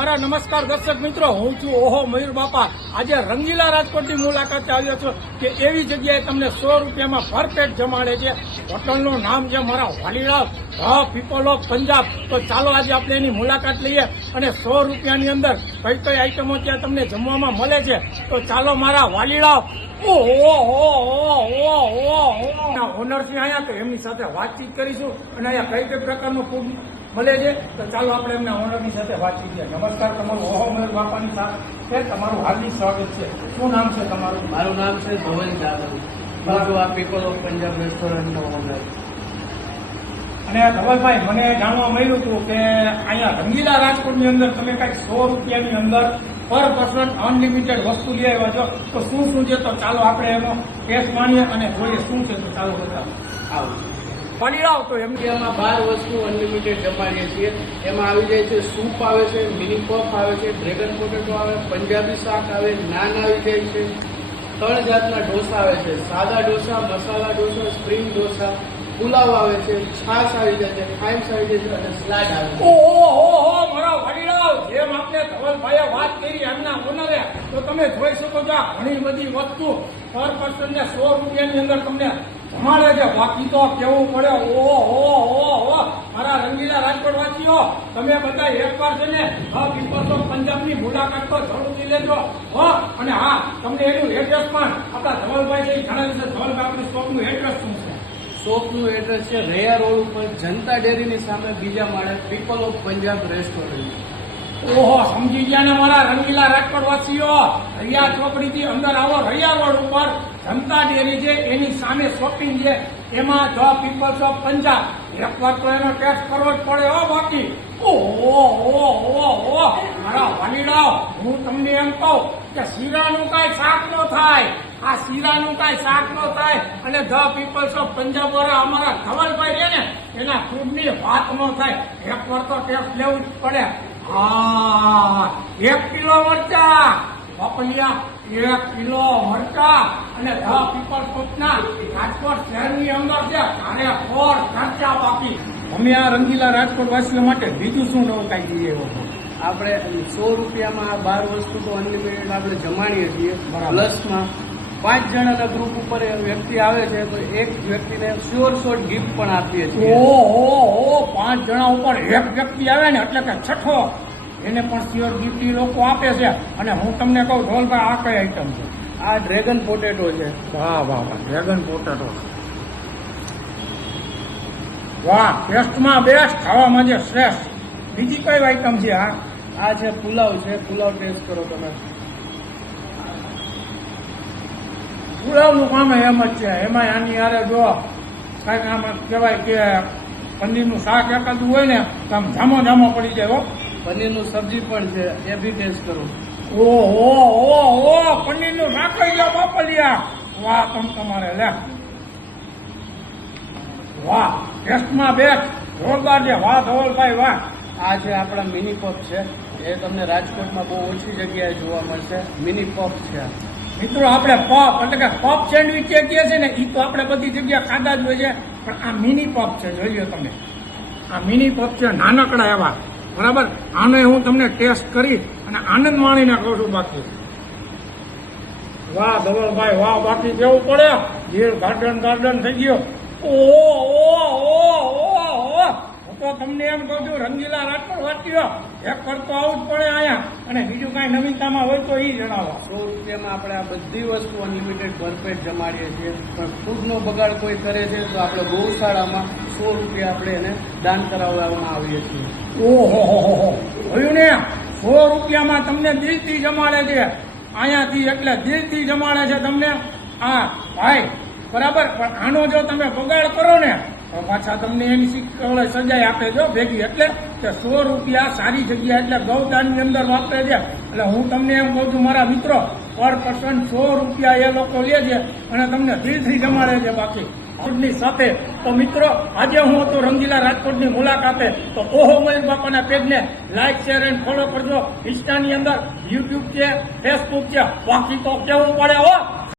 નમસ્કાર દર્શક મિત્રો, હું છું ઓહો મયુર બાપા. આજે રંગીલા રાજકોટની મુલાકાતે આવ્યો છું કે એવી જગ્યાએ તમને સો રૂપિયામાં પરફેક્ટ જમાડે છે. હોટલનું નામ છે મારા વાલીરાવ ધ પીપલ ઓફ પંજાબ તો ચાલો આજે આપણે એની મુલાકાત લઈએ અને સો રૂપિયાની અંદર કઈ કઈ આઈટમો ત્યાં તમને જમવામાં મળે છે. તો ચાલો મારા વાલીરાવ ઓનર છે અહીંયા તો એમની સાથે વાતચીત કરીશું અને અહીંયા કઈ કઈ પ્રકારનો ફૂડ મળે છે? તો ચાલો આપણે એમના ઓનરની સાથે વાતચીત કરીએ. નમસ્કાર તમારું ઓહો મયુર બાપાની સાથે. તમારું હાર્દિક સ્વાગત છે. શું નામ છે તમારું? મારું નામ છે ધવલ જાદવ. હું આ પીપલ ઓફ પંજાબ રેસ્ટોરન્ટનો ઓનર. અને ધવલભાઈ મને જાણવા મળ્યું હતું કે અહીંયા રંગીલા રાજકોટની અંદર તમે કાંઈક સો રૂપિયાની અંદર પર પર્સન અનલિમિટેડ વસ્તુ લઈ આવ્યા છો. તો શું શું છે તો ચાલો આપણે એનો કેસ માણીએ અને જોઈએ શું છે તો ચાલો બતાવો આવું. આવ તો એમ એમાં બાર વસ્તુ અનલિમિટેડ જમાડીએ છીએ. એમાં આવી જાય છે સૂપ આવે છે, મિની પફ આવે છે, ડ્રેગન પોટેટો આવે, પંજાબી શાક આવે, નાન આવી જાય છે. ત્રણ જાતના ઢોસા આવે છે. સાદા ઢોસા, મસાલા ઢોસા, સ્પ્રિંગ ઢોસા. પુલાવ આવે છે, છાશ આવી જાય છે ફાઇમ્સ આવી જાય છે અને સ્લાડ આવે છે. ધવલભાઈએ વાત કરી એમના ઓનરે તો તમે જોઈ શકો છો ઘણી બધી વસ્તુ. પર પર્સન ને સો રૂપિયાની અંદર તમને જમાડે છે. બાકી તો કેવું પડે? ઓ હો હો હો મારા રંગીલા રાજકોટ વાસીઓ તમે બધા એકવાર છે ને પીપલ્સ ઓફ પંજાબની મુલાકાત તો જરૂરથી લેજો. હો, અને હા, તમને એનું એડ્રેસ પણ આપણા ધવલભાઈ જણાવ્યું છે. ધવલભાઈ, આપણી સ્ટોકનું એડ્રેસ શોપનું એડ્રેસ છે રેયા રોડ ઉપર જનતા ડેરીની સામે બીજા માળે પીપલ ઓફ પંજાબ રેસ્ટોરન્ટ ઓહો, સમજી ગયા ને મારા રંગીલા રાજકોટ વાસીઓ રૈયા ચોપડીથી અંદર આવો રૈયા રોડ ઉપર જનતા ડેરી છે, એની સામે શોપિંગ છે. એમાં ધ પીપલ્સ ઓફ પંજાબ, એક વાર તો એનો ટેસ્ટ કરવો જ પડે, હો, બાકી. ઓહો ઓહો ઓહો મારા વાલીડાઓ, હું તમને એમ કહું કે શીરાનું કાંઈ શાક ન થાય. આ શીરાનું કાંઈ શાક નો થાય અને ધ પીપલ્સ ઓફ પંજાબ વાળા અમારા ધવલભાઈ છે ને એના ફૂડની વાત નો થાય. એક વાર તો ટેસ્ટ લેવું જ પડે. હા એક કિલો મરચા. પપલિયા એક કિલો મરચા અને ધ પીપલ કોટના રાજકોટ શહેરની અંદર છે. તારે ફોર ખર્ચા બાકી? અમે આ રંગીલા રાજકોટ વાસીઓ માટે બીજું શું નવું કાંઈ દઈએ એવો? આપણે સો રૂપિયામાં બાર વસ્તુ તો અનલિમિટેડ આપણે જમાડીએ છીએ. બરાબર. પ્લસમાં પાંચ જણાના ગ્રુપ ઉપર વ્યક્તિ આવે છે તો એક વ્યક્તિને શ્યોર શોર્ટ ગિફ્ટ પણ આપીએ છીએ. હો પાંચ જણા ઉપર એક વ્યક્તિ આવે ને એટલે કે છઠ્ઠો એને પણ શ્યોર ગિફ્ટ લોકો આપે છે. અને હું તમને કહું ઢોલભાઈ આ કઈ આઈટમ છે? આ ડ્રેગન પોટેટો છે. વાહ વાહ વાહ ડ્રેગન પોટેટો વાહ ટેસ્ટમાં બેસ્ટ ખાવામાં જે શ્રેષ્ઠ. બીજી કઈ આઈટમ છે આ? આ છે પુલાવ છે પુલાવ ટેસ્ટ કરો તમે. પુલાવનું કામ એમ જ છે. એમાં આની યારે જો કાંઈક આમ કહેવાય કે પનીરનું શાક એકાદું હોય ને તો આમ ધામો ધામો પડી જાય હો. પનીરનું સબ્જી પણ છે એ બી ટેસ્ટ કરો. ઓહો ઓહો પનીરનું શાક લઈ લો બાપલિયા. વાહ તમ તમારે લે. વાહ ટેસ્ટમાં બેસ્ટ જોરદાર છે. વાહ ધવલભાઈ વાહ. આ જે આપણા મિની પફ છે એ તમને રાજકોટમાં બહુ ઓછી જગ્યાએ જોવા મળશે. મિની પફ છે મિત્રો આપણે પપ એટલે કે પપ સેન્ડવિચ જે કહે છે ને એ તો આપણે બધી જગ્યાએ ખાધા જ હોય છે. પણ આ મિની પપ છે, જોઈ તમે. આ મિની પપ છે, નાનકડા એવા. બરાબર? આને હું તમને ટેસ્ટ કરી અને આનંદ માણીને કહું છું બાકી. વાહ, ધવલભાઈ, વાહ, બાકી કેવું પડે? ગીર ગાર્ડન ગાર્ડન થઈ ગયો. ઓ ઓ હું તો તમને એમ કહું છું રંગીલા રાજકોટ વાંચ્યો એક કરતો આવું જ પડે અહીંયા. અને બીજું કાંઈ નવીનતામાં હોય તો એ જણાવો. સો રૂપિયામાં આપણે આ બધી વસ્તુ અનલિમિટેડ ભરપેટ જમાડીએ છીએ. પણ ફૂડનો બગાડ કોઈ કરે છે તો આપણે ગૌશાળામાં સો રૂપિયા આપણે એને દાન કરાવવામાં આવીએ છીએ. ઓહો હો હો હો. જોયું ને? સો રૂપિયામાં તમને દિલથી જમાડે છે. અહીંયાથી એટલે દિલથી જમાડે છે તમને. આ ભાઈ બરાબર. પણ આનો જો તમે બગાડ કરો ને પાછા તમને એની શીખવડે સજાઈ આપે જો ભેગી. એટલે કે સો રૂપિયા સારી જગ્યા એટલે ગૌદાનની અંદર વાપરે છે. એટલે હું તમને એમ કહું છું, મારા મિત્રો, પર પર્સન સો રૂપિયા એ લોકો લે છે અને તમને દિલથી જમાડે છે બાકી. ની સાથે. તો મિત્રો, આજે હું હતો રંગીલા રાજકોટની મુલાકાતે. તો ઓહો મયુર બાપાના પેજને લાઈક શેર એન્ડ ફોલો કરજો. ઇન્સ્ટાની અંદર યુટ્યુબ છે ફેસબુક છે. બાકી તો કેવું પડે હો?